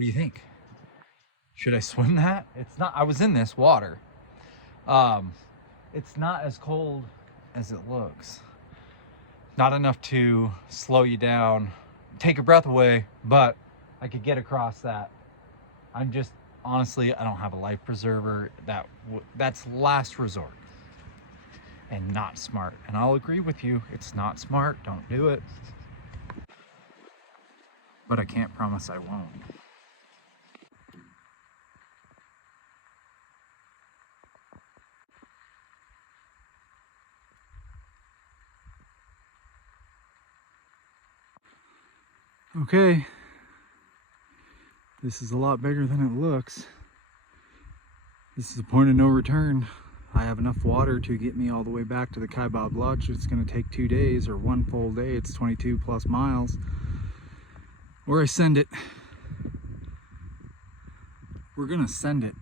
What do you think? Should I swim that? It's not, I was in this water. It's not as cold as it looks. Not enough to slow you down, take your breath away, but I could get across that. I'm just, honestly, I don't have a life preserver. That's last resort and not smart. And I'll agree with you, it's not smart, don't do it. But I can't promise I won't. Okay, this is a lot bigger than it looks. This is a point of no return. I have enough water to get me all the way back to the Kaibab Lodge. It's going to take 2 days or 1 full day. It's 22 plus miles. Or I send it. We're going to send it.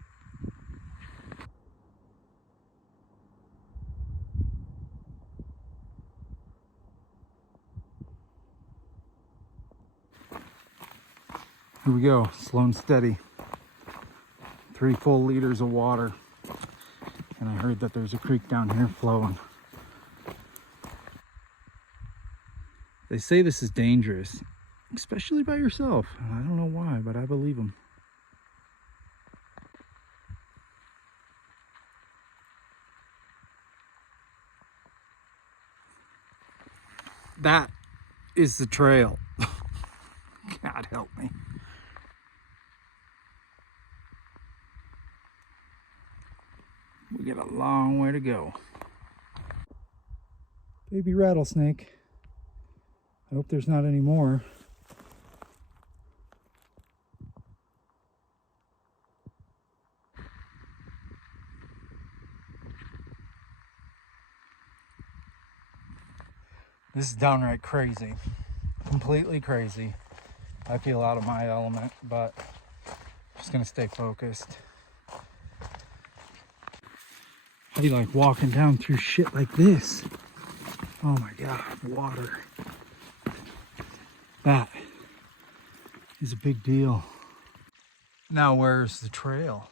Here we go, slow and steady. 3 full liters of water. And I heard that there's a creek down here flowing. They say this is dangerous, especially by yourself. I don't know why, but I believe them. That is the trail. God help me. We got a long way to go. Baby rattlesnake. I hope there's not any more. This is downright crazy. Completely crazy. I feel out of my element, but I'm just gonna stay focused. How do you like walking down through shit like this? Oh my God, water. That is a big deal. Now where's the trail?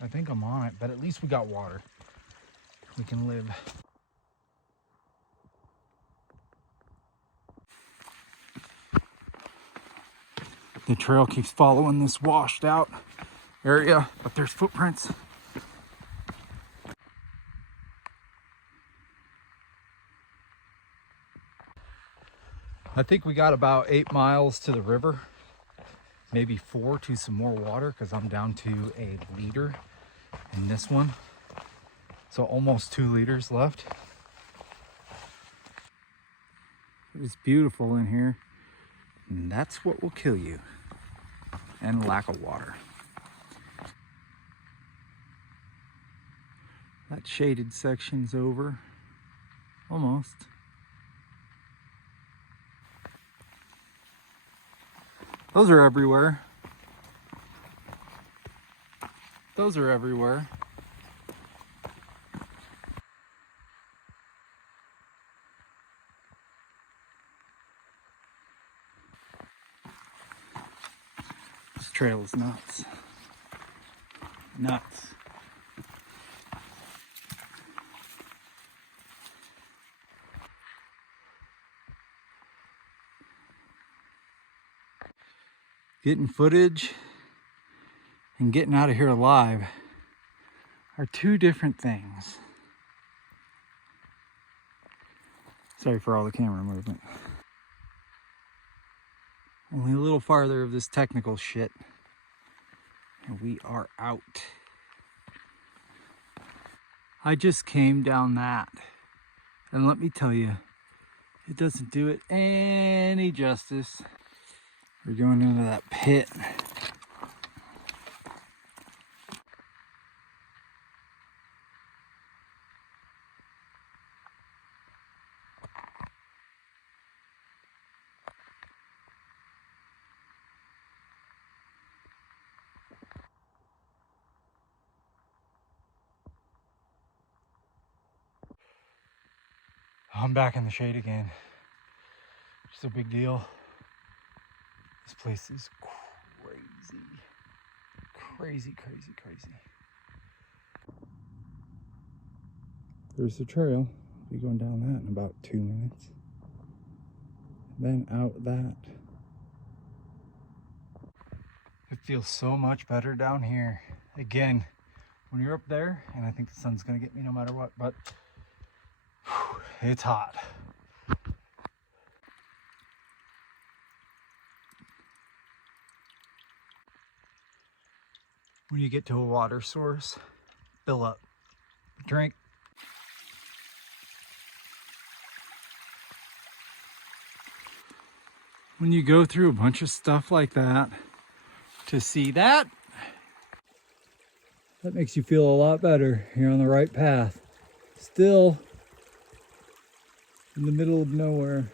I think I'm on it, but at least we got water. We can live. The trail keeps following this washed out area, but there's footprints. I think we got about 8 miles to the river, maybe 4 to some more water, because I'm down to a liter in this one. So almost 2 liters left. It's beautiful in here, and that's what will kill you, and lack of water. That shaded section's over, almost. Those are everywhere. Those are everywhere. This trail is nuts. Nuts. Getting footage and getting out of here alive are 2 different things. Sorry for all the camera movement. Only a little farther of this technical shit, and we are out. I just came down that, and let me tell you, it doesn't do it any justice. We're going into that pit. I'm back in the shade again. Just a big deal. This place is Crazy, crazy, crazy. There's the trail. We'll be going down that in about 2 minutes. Then out that. It feels so much better down here. Again, when you're up there, and I think the sun's gonna get me no matter what, but whew, it's hot. When you get to a water source, fill up, drink. When you go through a bunch of stuff like that, to see that makes you feel a lot better. You're on the right path. Still in the middle of nowhere.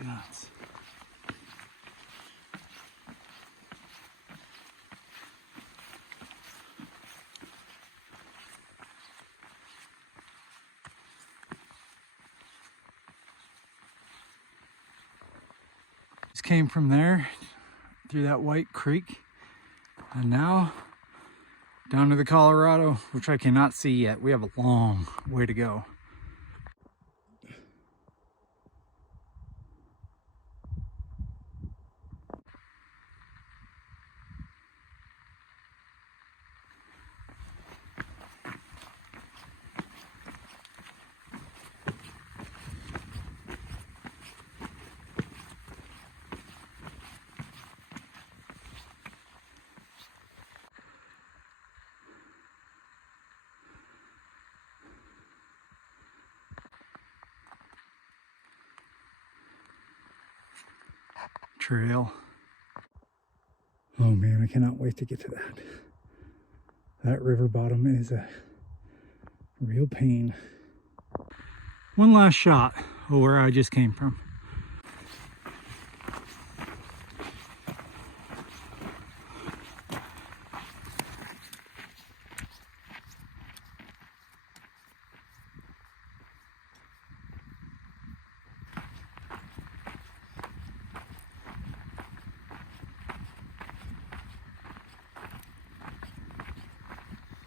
Nuts. Just came from there through that white creek and now down to the Colorado, which I cannot see yet. We have a long way to go. Trail. Oh man, I cannot wait to get to that. That river bottom is a real pain. One last shot of where I just came from.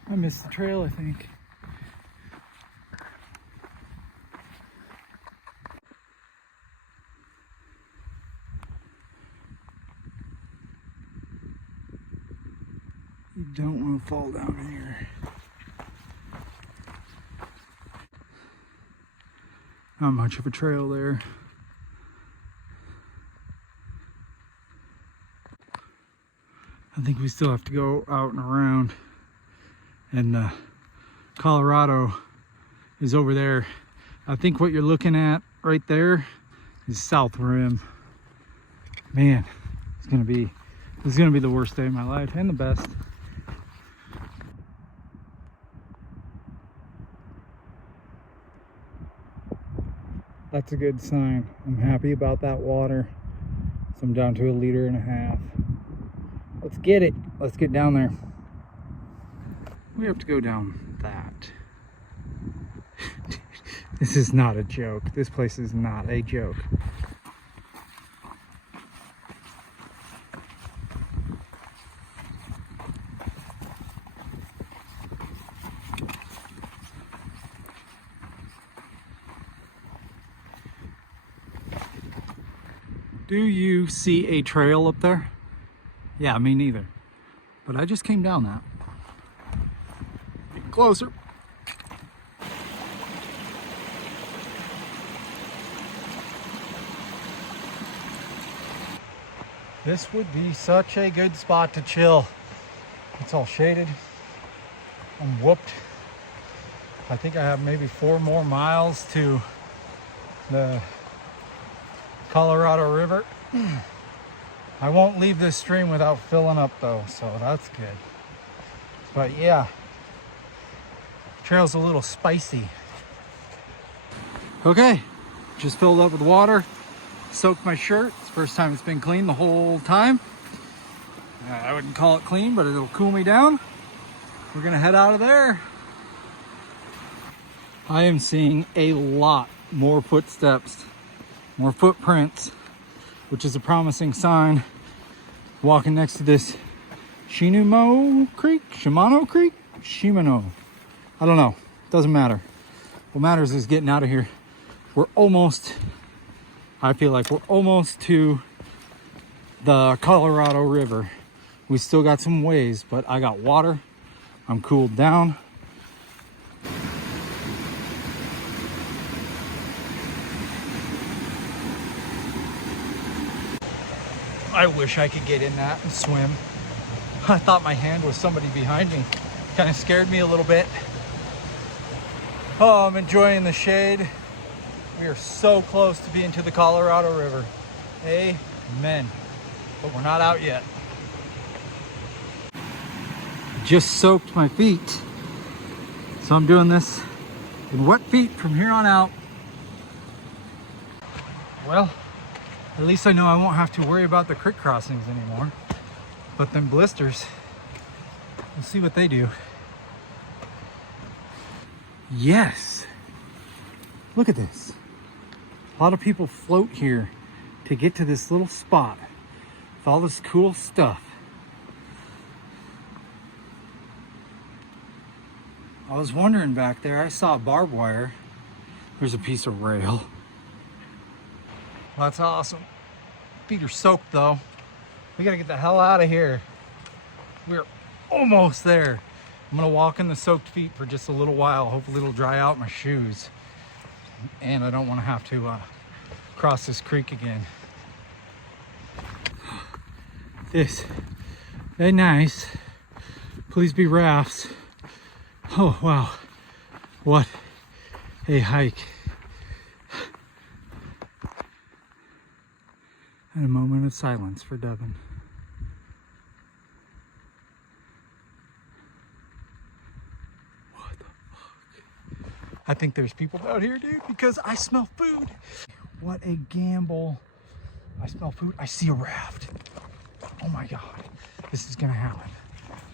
I missed the trail, I think. You don't want to fall down here. Not much of a trail there. I think we still have to go out and around. And the Colorado is over there. I think what you're looking at right there is South Rim. Man, this is gonna be the worst day of my life and the best. That's a good sign. I'm happy about that water. So I'm down to 1.5 liters. Let's get it. Let's get down there. We have to go down that. This is not a joke. This place is not a joke. Do you see a trail up there? Yeah, me neither. But I just came down that. Get closer. This would be such a good spot to chill. It's all shaded. I'm whooped. I think I have maybe 4 more miles to the Colorado River. I won't leave this stream without filling up though, so that's good. But yeah, trail's a little spicy. Okay, just filled up with water, soaked my shirt. It's the first time it's been clean the whole time. I wouldn't call it clean, but it'll cool me down. We're gonna head out of there. I am seeing a lot more footsteps, more footprints, which is a promising sign. Walking next to this Shimano Creek? Shimano. I don't know, doesn't matter. What matters is getting out of here. We're almost, I feel like we're almost to the Colorado River. We still got some ways, but I got water. I'm cooled down. I wish I could get in that and swim. I thought my hand was somebody behind me. Kind of scared me a little bit. Oh, I'm enjoying the shade. We are so close to being to the Colorado River. Amen. But we're not out yet. Just soaked my feet. So I'm doing this in wet feet from here on out. Well, at least I know I won't have to worry about the creek crossings anymore. But them blisters, we'll see what they do. Yes. Look at this. A lot of people float here to get to this little spot with all this cool stuff. I was wondering back there, I saw barbed wire. There's a piece of rail. Well, that's awesome. Feet are soaked though. We gotta get the hell out of here. We're almost there. I'm gonna walk in the soaked feet for just a little while. Hopefully it'll dry out my shoes. And I don't wanna have to cross this creek again. This, very nice. Please be rafts. Oh, wow. What a hike. And a moment of silence for Devin. What the fuck? I think there's people out here, dude, because I smell food. What a gamble. I smell food. I see a raft. Oh my God. This is gonna happen.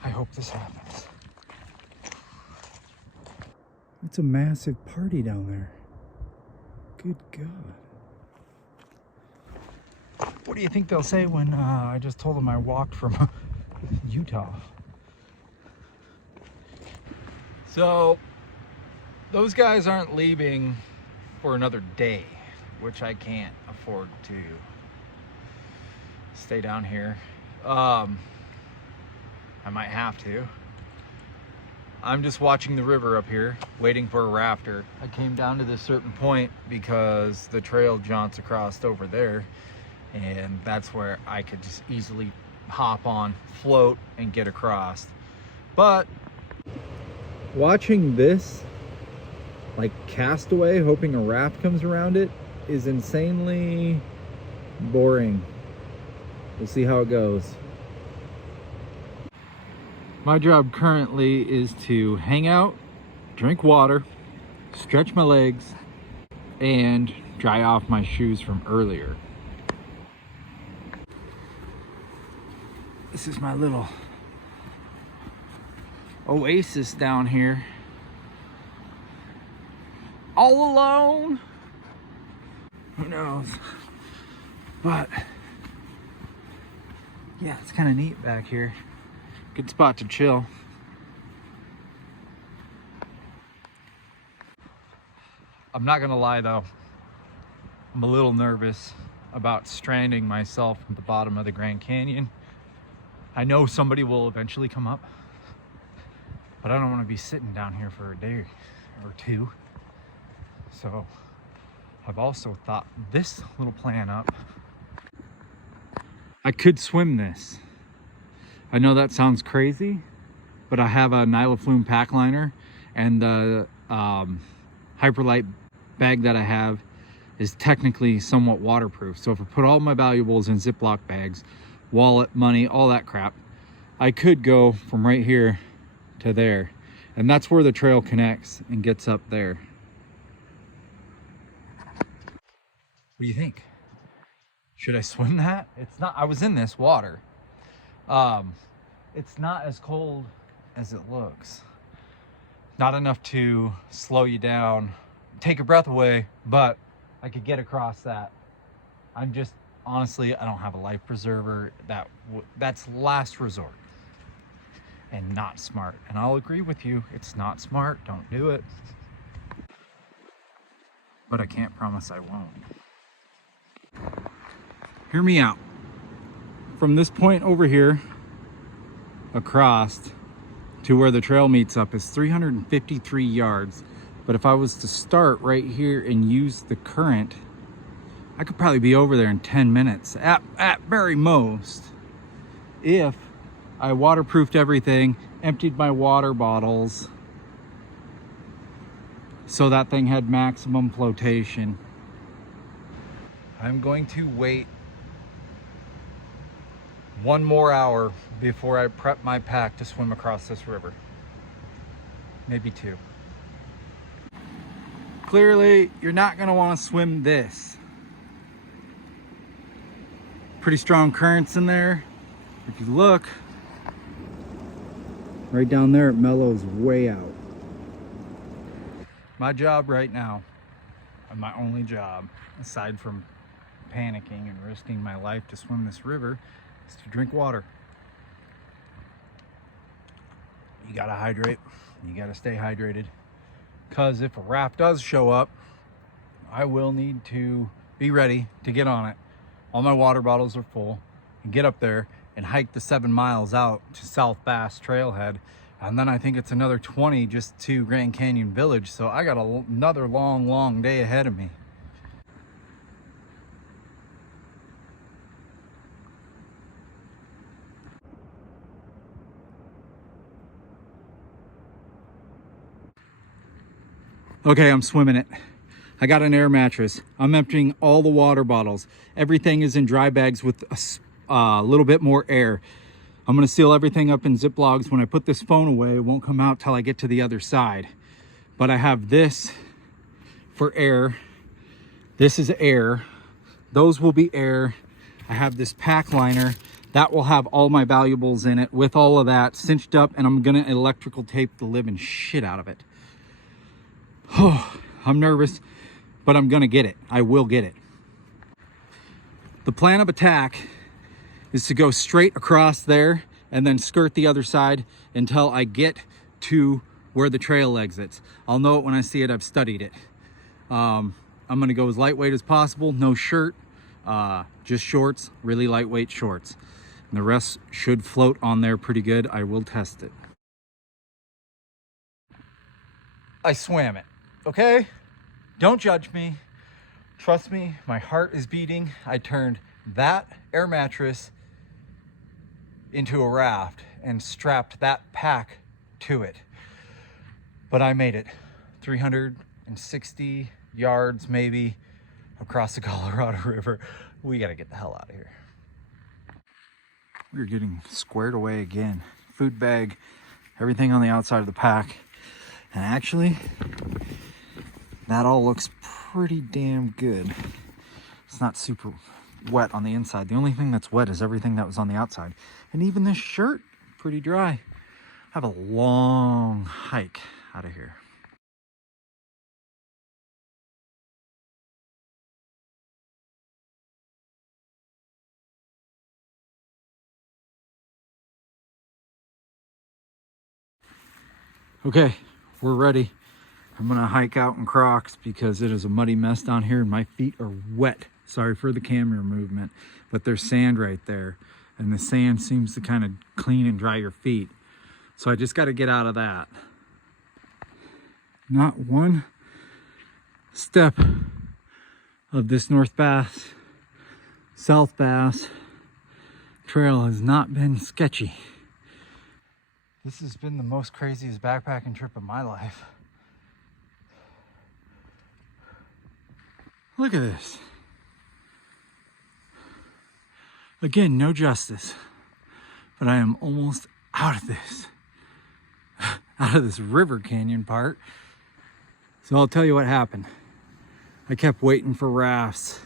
I hope this happens. It's a massive party down there. Good God. What do you think they'll say when I just told them I walked from Utah? So, those guys aren't leaving for another day, which I can't afford to stay down here. I might have to. I'm just watching the river up here, waiting for a rafter. I came down to this certain point because the trail jaunts across over there, and that's where I could just easily hop on, float, and get across. But watching this, like Castaway, hoping a raft comes around it, is insanely boring. We'll see how it goes. My job currently is to hang out, drink water, stretch my legs, and dry off my shoes from earlier. This is my little oasis down here. All alone. Who knows? But yeah, it's kind of neat back here. Good spot to chill. I'm not gonna lie though, I'm a little nervous about stranding myself at the bottom of the Grand Canyon. I know somebody will eventually come up, but I don't want to be sitting down here for a day or two. So I've also thought this little plan up. I could swim this. I know that sounds crazy, but I have a Nylaflume pack liner, and the Hyperlight bag that I have is technically somewhat waterproof. So if I put all my valuables in Ziploc bags, wallet, money, all that crap. I could go from right here to there, and that's where the trail connects and gets up there. What do you think? Should I swim that? It's not, I was in this water. It's not as cold as it looks. Not enough to slow you down, take your breath away, but I could get across that. I'm just, honestly, I don't have a life preserver. That's last resort. And not smart. And I'll agree with you, it's not smart, don't do it. But I can't promise I won't. Hear me out. From this point over here, across to where the trail meets up is 353 yards. But if I was to start right here and use the current, I could probably be over there in 10 minutes at very most. If I waterproofed everything, emptied my water bottles, so that thing had maximum flotation. I'm going to wait 1 more hour before I prep my pack to swim across this river. Maybe 2. Clearly, you're not gonna wanna swim this. Pretty strong currents in there. If you look, right down there, it mellows way out. My job right now, and my only job, aside from panicking and risking my life to swim this river, is to drink water. You gotta hydrate, you gotta stay hydrated. Because if a raft does show up, I will need to be ready to get on it. All my water bottles are full, and get up there and hike the 7 miles out to South Bass Trailhead. And then I think it's another 20 just to Grand Canyon Village. So I got another long day ahead of me. Okay, I'm swimming it. I got an air mattress. I'm emptying all the water bottles. Everything is in dry bags with a little bit more air. I'm gonna seal everything up in Ziplocs. When I put this phone away, it won't come out till I get to the other side. But I have this for air. This is air. Those will be air. I have this pack liner. That will have all my valuables in it with all of that cinched up, and I'm gonna electrical tape the living shit out of it. Oh, I'm nervous, but I'm gonna get it. I will get it. The plan of attack is to go straight across there and then skirt the other side until I get to where the trail exits. I'll know it when I see it. I've studied it. I'm gonna go as lightweight as possible. No shirt, just shorts, really lightweight shorts. And the rest should float on there pretty good. I will test it. I swam it, okay? Don't judge me. Trust me, my heart is beating. I turned that air mattress into a raft and strapped that pack to it. But I made it 360 yards maybe across the Colorado River. We gotta get the hell out of here. We're getting squared away again. Food bag, everything on the outside of the pack. And actually, that all looks pretty damn good. It's not super wet on the inside. The only thing that's wet is everything that was on the outside. And even this shirt, pretty dry. I have a long hike out of here. Okay, we're ready. I'm gonna hike out in Crocs because it is a muddy mess down here and my feet are wet. Sorry for the camera movement, but there's sand right there. And the sand seems to kind of clean and dry your feet. So I just got to get out of that. Not one step of this North Bass, South Bass trail has not been sketchy. This has been the most craziest backpacking trip of my life. Look at this. Again, no justice, but I am almost out of this, out of this river canyon part. So I'll tell you what happened. I kept waiting for rafts.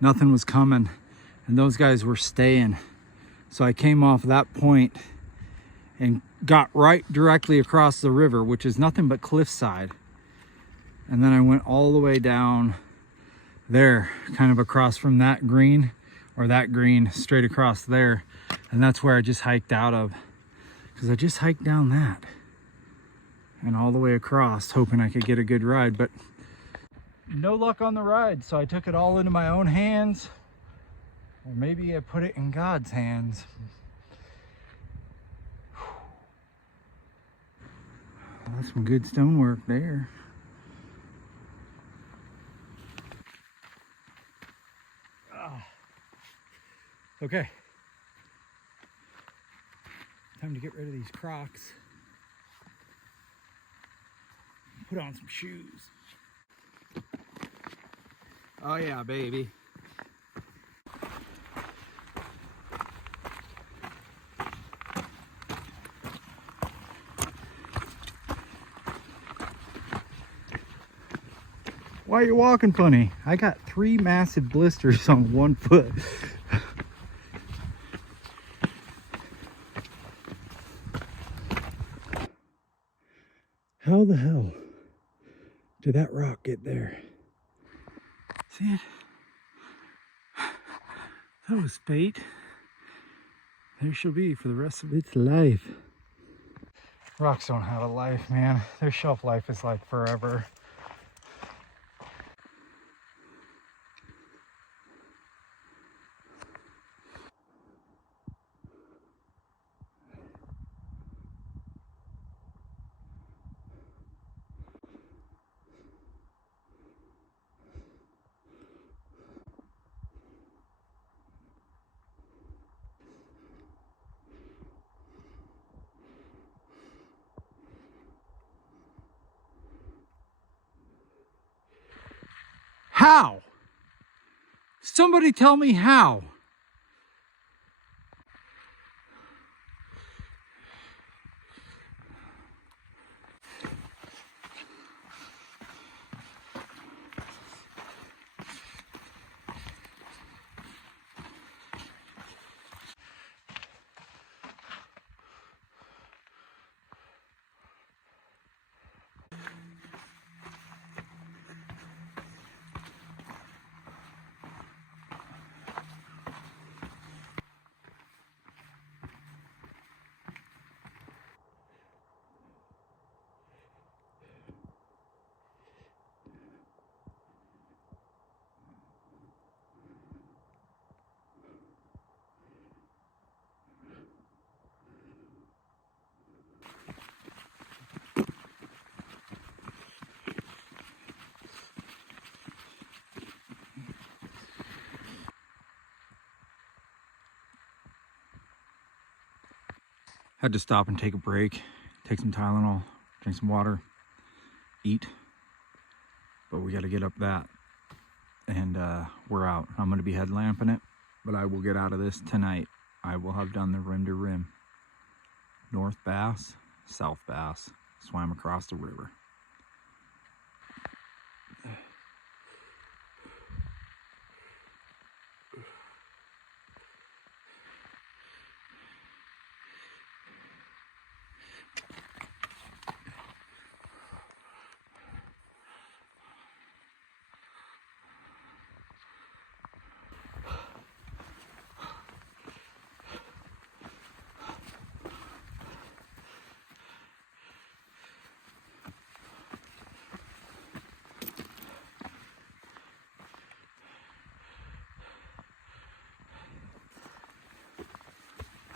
Nothing was coming, and those guys were staying. So I came off that point and got right directly across the river, which is nothing but cliffside. And then I went all the way down there, kind of across from that green, or that green straight across there. And that's where I just hiked out of, because I just hiked down that and all the way across, hoping I could get a good ride, but no luck on the ride. So I took it all into my own hands, or maybe I put it in God's hands. Well, that's some good stonework there. Okay, time to get rid of these Crocs. Put on some shoes. Oh yeah, baby. Why are you walking funny? I got 3 massive blisters on one foot. How the hell did that rock get there? See it? That was bait. There she'll be for the rest of its life. Rocks don't have a life, man. Their shelf life is like forever. How? Somebody tell me how. Had to stop and take a break, take some Tylenol, drink some water, eat. But we got to get up that, and we're out. I'm going to be headlamping it, but I will get out of this tonight. I will have done the rim to rim. North Bass, South Bass, swam across the river.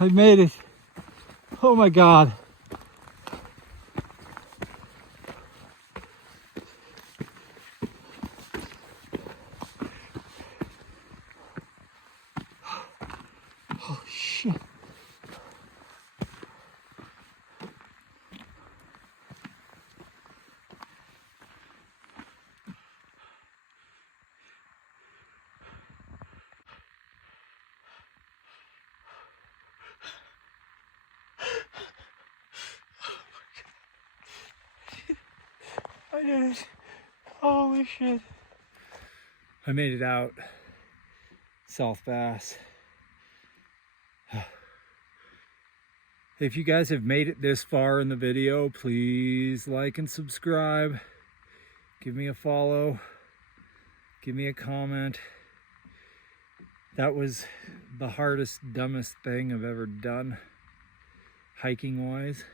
I made it. Oh my God. Oh shit. did it. Holy shit. I made it out. South Bass. If you guys have made it this far in the video, please like and subscribe. Give me a follow. Give me a comment. That was the hardest, dumbest thing I've ever done, hiking wise.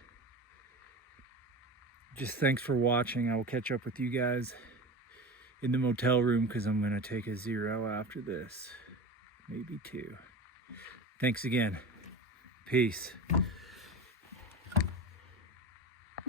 Just thanks for watching. I will catch up with you guys in the motel room because I'm going to take a 0 after this. Maybe 2. Thanks again. Peace.